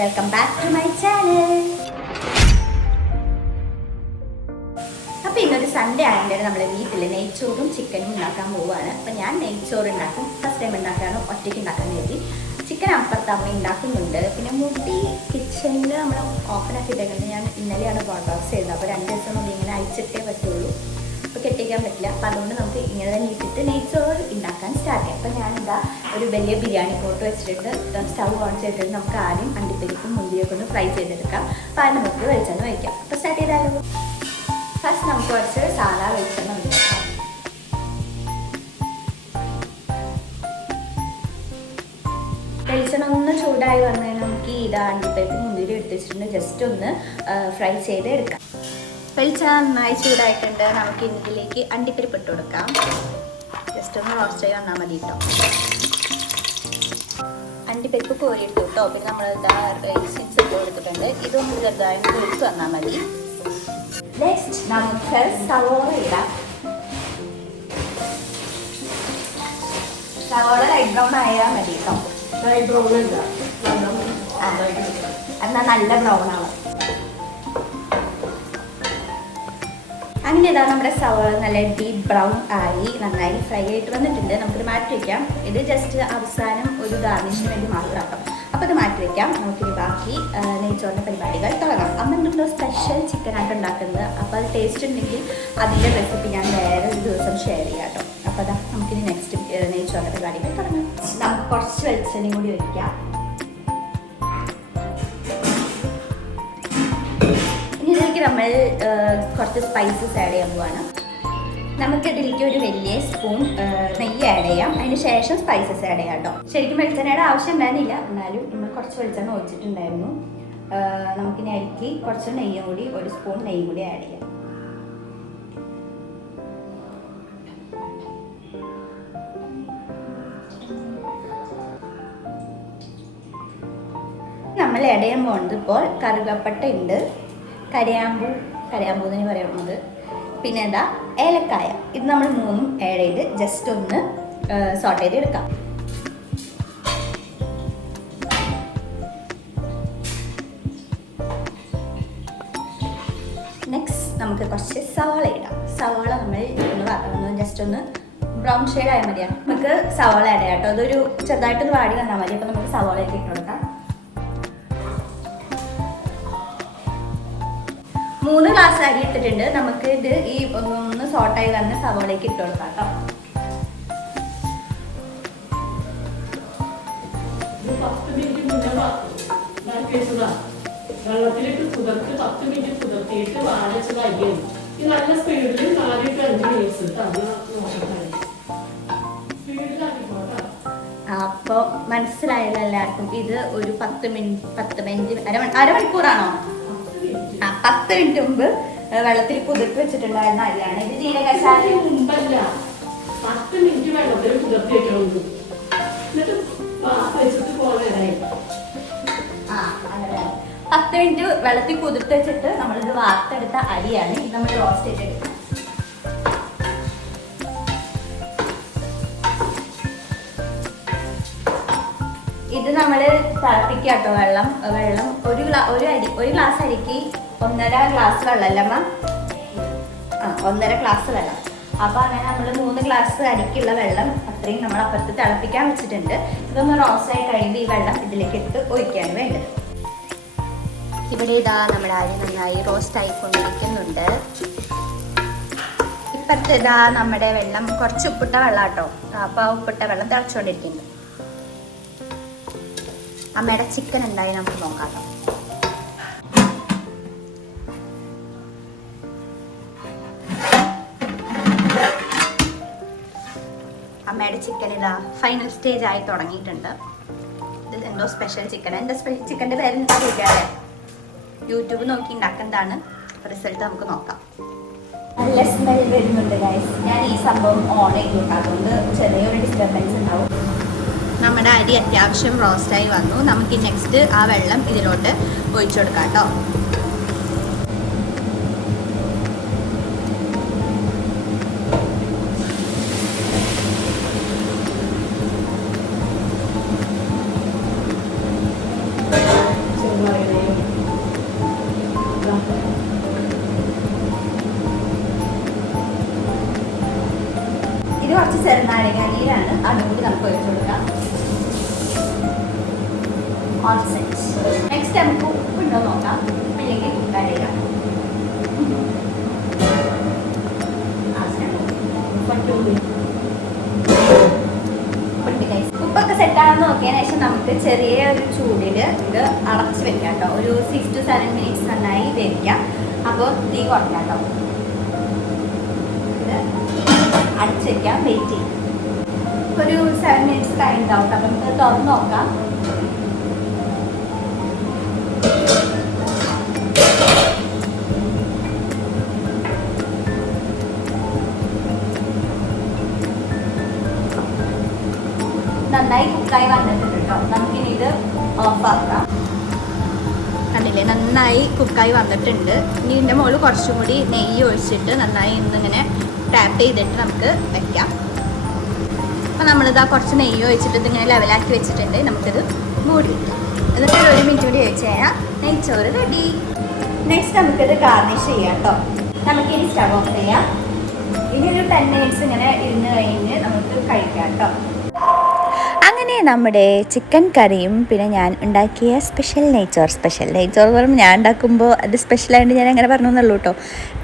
Welcome back to my channel. അപ്പോൾ ഇന്നൊരു Sunday ആയതുകൊണ്ട് നമ്മൾ വീട്ടിൽ നെയ്ച്ചോറും ചിക്കനും ഉണ്ടാക്കാൻ പോവുകയാണ്. അപ്പോൾ ഞാൻ നെയ്ച്ചോറ് ഉണ്ടാക്കും. ഫസ്റ്റ് ടൈം ഉണ്ടാക്കാനോ ഒറ്റയ്ക്ക് ഉണ്ടാക്കാൻ കരുതി. ചിക്കൻ അപ്പുറത്ത് അമ്മ ഉണ്ടാക്കുന്നുണ്ട്. പിന്നെ മുടി കിച്ചണിൽ നമ്മൾ ഓപ്പണാക്കിയിട്ടേക്കുന്നത് ഞാൻ ഇന്നലെയാണ് ബോട്ടോക്സ് ചെയ്തത്. അപ്പോൾ 2 ദിവസം മുന്നേ ഇങ്ങനെ അയച്ചിട്ടേ പറ്റുള്ളൂ. അപ്പോൾ കെട്ടിക്കാൻ പറ്റില്ല. അപ്പോൾ അതുകൊണ്ട് നമുക്ക് ഇങ്ങനെ തന്നെ ഇട്ടിട്ട് നെയ്ച്ചോറ് ഉണ്ടാക്കാൻ സ്റ്റാർട്ട് ചെയ്യാം. അപ്പോൾ ഞാനിതാ ഒരു വലിയ ബിരിയാണി പോട്ട് വെച്ചിട്ട് സ്റ്റവ് ഓൺ ചെയ്തിട്ട് നമുക്ക് ആദ്യം അണ്ടിപ്പരിപ്പും മുന്തിരിയൊക്കെ ഒന്ന് ഫ്രൈ ചെയ്തെടുക്കാം. അപ്പോൾ അത് നമുക്ക് വെളിച്ചെണ്ണ വയ്ക്കാം. അപ്പോൾ സ്റ്റാർട്ട് ചെയ്താലോ. ഫസ്റ്റ് നമുക്ക് കുറച്ച് സാധാ വെളിച്ചെണ്ണ ഒഴിക്കാം. വെളിച്ചെണ്ണ ഒന്ന് ചൂടായി വന്നാൽ നമുക്ക് ഇതാ അണ്ടിപ്പരിപ്പ് മുന്തിരി എടുത്തിട്ടുണ്ട് ജസ്റ്റ് ഒന്ന് ഫ്രൈ ചെയ്ത് എടുക്കാം. വെളിച്ചെണ്ണ നന്നായി ചൂടായിട്ടുണ്ട്. നമുക്ക് ഇതിലേക്ക് അണ്ടിപ്പരിപ്പ് ഇട്ട് കൊടുക്കാം. ജസ്റ്റ് ഒന്ന് റോസ്റ്റ് ചെയ്ത് വന്നാൽ മതി കേട്ടോ. അണ്ടിപ്പരിപ്പ് കോരിയെടുത്തു കേട്ടോ. പിന്നെ നമ്മൾ ഇതാ റൈസിൻസ് ഇട്ട് കൊടുത്തിട്ടുണ്ട്. ഇതൊന്ന് ചെറുതായി പൊരിച്ച് വന്നാൽ മതി. നെക്സ്റ്റ് നമുക്ക് സവോള ഇടാം. സവോള ലൈറ്റ് ബ്രൗൺ ആയാൽ മതി കേട്ടോ. എന്നാൽ നല്ല ബ്രൗൺ ആണ്. അങ്ങനെ ഇതാ നമ്മുടെ സവോള നല്ല ഡീപ്പ് ബ്രൗൺ ആയി നന്നായി ഫ്രൈ ആയിട്ട് വന്നിട്ടുണ്ട്. നമുക്കിത് മാറ്റി വയ്ക്കാം. ഇത് ജസ്റ്റ് അവസാനം ഒരു ഗാർണിഷിന് വേണ്ടി മാത്രം കേട്ടോ. അപ്പോൾ ഇത് മാറ്റി വയ്ക്കാം. നമുക്കിനി ബാക്കി നെയ്ച്ചോറിൻ്റെ പരിപാടികൾ തുടങ്ങാം. അമ്മ എന്തെങ്കിലും സ്പെഷ്യൽ ചിക്കനായിട്ട് ഉണ്ടാക്കുന്നത്. അപ്പോൾ അത് ടേസ്റ്റ് ഉണ്ടെങ്കിൽ അതിൻ്റെ റെസിപ്പി ഞാൻ വേറെ ഒരു ദിവസം ഷെയർ ചെയ്യാം കേട്ടോ. അപ്പോൾ അതാ നമുക്കിനി നെക്സ്റ്റ് നെയ്ച്ചോറിൻ്റെ പരിപാടികൾ തുടങ്ങാം. നമുക്ക് കുറച്ച് വെളിച്ചെണ്ണയും കൂടി വയ്ക്കാം. നമ്മൾ കുറച്ച് സ്പൈസസ് ആഡ് ചെയ്യാൻ പോവാണ്. നമുക്ക് ഇതിലേക്ക് ഒരു വലിയ സ്പൂൺ നെയ്യ് ആഡ് ചെയ്യാം. അതിന് ശേഷം സ്പൈസസ് ആഡ് ചെയ്യാം കേട്ടോ. ശരിക്കും വെളിച്ചെണ്ണയുടെ ആവശ്യം ഉണ്ടായിരുന്നില്ല, എന്നാലും നമ്മൾ കുറച്ച് വെളിച്ചെണ്ണ ഒഴിച്ചിട്ടുണ്ടായിരുന്നു. നമുക്കിനി അതിലേക്ക് കുറച്ച് നെയ്യും കൂടി, ഒരു സ്പൂൺ നെയ്യും കൂടി ആഡ് ചെയ്യാം. നമ്മൾ ആഡ് ചെയ്യാൻ പോകുന്നത് ഇപ്പോൾ കറുകപ്പട്ട ഉണ്ട്, കരയാമ്പൂ എന്ന് പറയുന്നത്, പിന്നെ എന്താ ഏലക്കായ. ഇത് നമ്മൾ മൂന്നും ആഡ് ചെയ്ത് ജസ്റ്റ് ഒന്ന് സോട്ട് ചെയ്ത് എടുക്കാം. നെക്സ്റ്റ് നമുക്ക് കുറച്ച് സവാള ഇടാം. സവാള നമ്മൾ ഒന്ന് ജസ്റ്റ് ഒന്ന് ബ്രൗൺ ഷെയ്ഡ് ആയാൽ മതിയാണ്. നമുക്ക് സവാള ആഡ് ചെയ്യാം കേട്ടോ. അതൊരു ചെറുതായിട്ടൊന്ന് വാടി വന്നാൽ മതി. അപ്പോൾ നമുക്ക് സവാളയൊക്കെ ഇട്ട് കൊടുക്കാം. 3 ഗ്ലാസ് അരി ഇട്ടിട്ടുണ്ട്. നമുക്ക് ഇത് ഈ ഒന്ന് സോട്ടായി വന്ന് സവോളയ്ക്ക് ഇട്ട് കൊടുക്കാം കേട്ടോ. വെള്ളത്തിലിട്ട് കുതിർത്ത് 10 മിനിറ്റ് കുതിർത്തിയിട്ട് വാഴച്ചത് അരിയാണ്. ഈ നല്ല സ്പീഡിൽ 4 to 5 മിനിറ്റ്സ് അപ്പോൾ മനസ്സിലായല്ലോ എല്ലാവർക്കും. ഇത് ഒരു 10 മിനിറ്റ് അരമണിക്കൂറാണോ? 10 മിനിറ്റ് മുമ്പ് വെള്ളത്തിൽ കുതിർത്ത് വെച്ചിട്ടുണ്ടായിരുന്ന അരിയാണ്. ഇത് ജീരകശാല മുമ്പല്ല, 10 മിനിറ്റ് വെള്ളത്തിൽ കുതിർത്തി വെക്കണമെന്ന്. എന്നിട്ട് വെച്ചിട്ട് പോകാനായി 10 മിനിറ്റ് വെള്ളത്തിൽ കുതിർത്ത് വെച്ചിട്ട് നമ്മളിത് വാർത്തെടുത്ത അരിയാണ്. ഇത് നമ്മൾ റോസ്റ്റ് ചെയ്തെടുക്കാം. ഇത് നമ്മൾ തിളപ്പിക്കുക കേട്ടോ. വെള്ളം ഒരു ഗ്ലാസ് അരിക്ക് 1.5 ഗ്ലാസ് വെള്ളമല്ലമ്മ. 1.5 ഗ്ലാസ് വെള്ളം. അപ്പോൾ അങ്ങനെ നമ്മൾ 3 ഗ്ലാസ് അരിക്കുള്ള വെള്ളം അത്രയും നമ്മൾ അപ്പുറത്ത് തിളപ്പിക്കാൻ വെച്ചിട്ടുണ്ട്. ഇതൊന്ന് റോസ്റ്റ് ആയി കഴിയുമ്പോൾ ഈ വെള്ളം ഇതിലേക്ക് ഇട്ട് ഒഴിക്കുകയാണ് വേണ്ടത്. ഇവിടെ ഇതാ നമ്മുടെ അരി നന്നായി റോസ്റ്റ് ആയിക്കൊണ്ടിരിക്കുന്നുണ്ട്. ഇപ്പത്തെ ഇതാ നമ്മുടെ വെള്ളം കുറച്ച് ഉപ്പിട്ട വെള്ളം കേട്ടോ. അപ്പോൾ ആ ഉപ്പിട്ട വെള്ളം തിളച്ചുകൊണ്ടിരിക്കുന്നുണ്ട്. അമ്മയുടെ ചിക്കൻ എന്തായി നമുക്ക് നോക്കാം. അമ്മയുടെ ചിക്കൻ ഇതാ ഫൈനൽ സ്റ്റേജ് ആയി തുടങ്ങിയിട്ടുണ്ട്. ഇത് എന്തോ സ്പെഷ്യൽ ചിക്കൻ. എൻ്റെ ചിക്കൻ്റെ പേര് എന്താ ചോദിക്കാതെ യൂട്യൂബ് നോക്കി ഉണ്ടാക്കുന്നതാണ്. റിസൾട്ട് നമുക്ക് നോക്കാം. നല്ല സ്മെൽ വരുന്നുണ്ട് ഗൈസ്. ഞാൻ ഈ സംഭവം ഓൺ ചെയ്തിട്ട് അതുകൊണ്ട് ചെറിയൊരു ഡിസ്റ്റർബൻസ് ഉണ്ടാവും. നമ്മുടെ അരി അത്യാവശ്യം റോസ്റ്റായി വന്നു. നമുക്ക് നെക്സ്റ്റ് ആ വെള്ളം ഇതിലോട്ട് ഒഴിച്ചു കൊടുക്കാം കേട്ടോ. തൈരാണ്, അതും കൂടി നമുക്ക് ഒഴിച്ചു കൊടുക്കാം. നെക്സ്റ്റ് നമുക്ക് ഉപ്പുണ്ടോ നോക്കാം, അല്ലെങ്കിൽ കറിയിടാം. ഉപ്പൊക്കെ സെറ്റാണെന്ന് നോക്കിയതിനു ശേഷം നമുക്ക് ചെറിയ ഒരു ചൂടിൽ ഇത് അടച്ച് വെക്കാം കേട്ടോ. ഒരു 6 to 7 minutes നന്നായി വേവിക്കാം. അപ്പോൾ തീ കുറയ്ക്കാം കേട്ടോ. ഇത് അടച്ച് വെക്കാം, വെയിറ്റ് ചെയ്യും. ഒരു 7 minutes കഴിഞ്ഞിട്ടാവും. അപ്പം നമുക്ക് തുറന്ന് നോക്കാം. നന്നായി കുക്കായി വന്നിട്ടുണ്ട് കേട്ടോ. നമുക്കിനി ഇത് ഓഫാക്കാം. കണ്ടില്ലേ, നന്നായി കുക്കായി വന്നിട്ടുണ്ട്. ഇനി ഇതിൻ്റെ മുകളിൽ കുറച്ചും കൂടി നെയ്യ് ഒഴിച്ചിട്ട് നന്നായി ഇന്നിങ്ങനെ ടാപ്പ് ചെയ്തിട്ട് നമുക്ക് വയ്ക്കാം. അപ്പോൾ നമ്മളിതാ കുറച്ച് നെയ്യ് ഒഴിച്ചിട്ട് ഇതിങ്ങനെ ലെവലാക്കി വെച്ചിട്ടുണ്ട്. നമുക്കിത് മൂടി കിട്ടും. എന്നിട്ട് 1 minute കൂടി ഒഴിച്ച് കഴിഞ്ഞാൽ നെയ്ച്ചോറ് റെഡി. നെക്സ്റ്റ് നമുക്കിത് ഗാർണിഷ് ചെയ്യാം കേട്ടോ. നമുക്കിനി സ്റ്റവ് ഓഫ് ചെയ്യാം. ഇനി ഒരു 10 minutes ഇങ്ങനെ ഇരുന്ന് കഴിഞ്ഞ് നമുക്ക് കഴിക്കാം കേട്ടോ. അങ്ങനെ നമ്മുടെ ചിക്കൻ കറിയും പിന്നെ ഞാൻ ഉണ്ടാക്കിയ സ്പെഷ്യൽ നെയ്ച്ചോറ് പറയുമ്പോൾ ഞാൻ ഉണ്ടാക്കുമ്പോൾ അത് സ്പെഷ്യലായിട്ട് ഞാൻ അങ്ങനെ പറഞ്ഞു എന്നുള്ളൂ കേട്ടോ.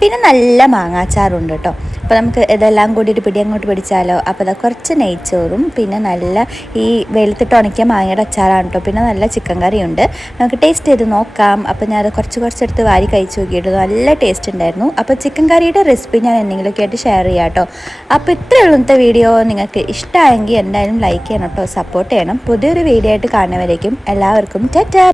പിന്നെ നല്ല മാങ്ങാച്ചാറുണ്ട് കേട്ടോ. അപ്പോൾ നമുക്ക് ഇതെല്ലാം കൂടിയിട്ട് പിടി അങ്ങോട്ട് പിടിച്ചാലോ. അപ്പോൾ അത് കുറച്ച് നെയ്ച്ചോറും പിന്നെ നല്ല ഈ വെളുത്തിട്ട് ഉണക്കിയ മാങ്ങയുടെ അച്ചാറാണ് കേട്ടോ. പിന്നെ നല്ല ചിക്കൻ കറിയുണ്ട്. നമുക്ക് ടേസ്റ്റ് ചെയ്ത് നോക്കാം. അപ്പോൾ ഞാനത് കുറച്ചെടുത്ത് വാരി കഴിച്ച് നോക്കിയിട്ട് നല്ല ടേസ്റ്റ് ഉണ്ടായിരുന്നു. അപ്പോൾ ചിക്കൻ കറിയുടെ റെസിപ്പി ഞാൻ എന്തെങ്കിലുമൊക്കെ ആയിട്ട് ഷെയർ ചെയ്യാം കേട്ടോ. അപ്പോൾ ഇത്രയുള്ള ഇന്നത്തെ വീഡിയോ നിങ്ങൾക്ക് ഇഷ്ടമായെങ്കിൽ എന്തായാലും ലൈക്ക് ചെയ്യണം കേട്ടോ, സപ്പോർട്ട് ചെയ്യണം. പുതിയൊരു വീഡിയോ ആയിട്ട് കാണുന്നവരേക്കും എല്ലാവർക്കും ടാറ്റാ.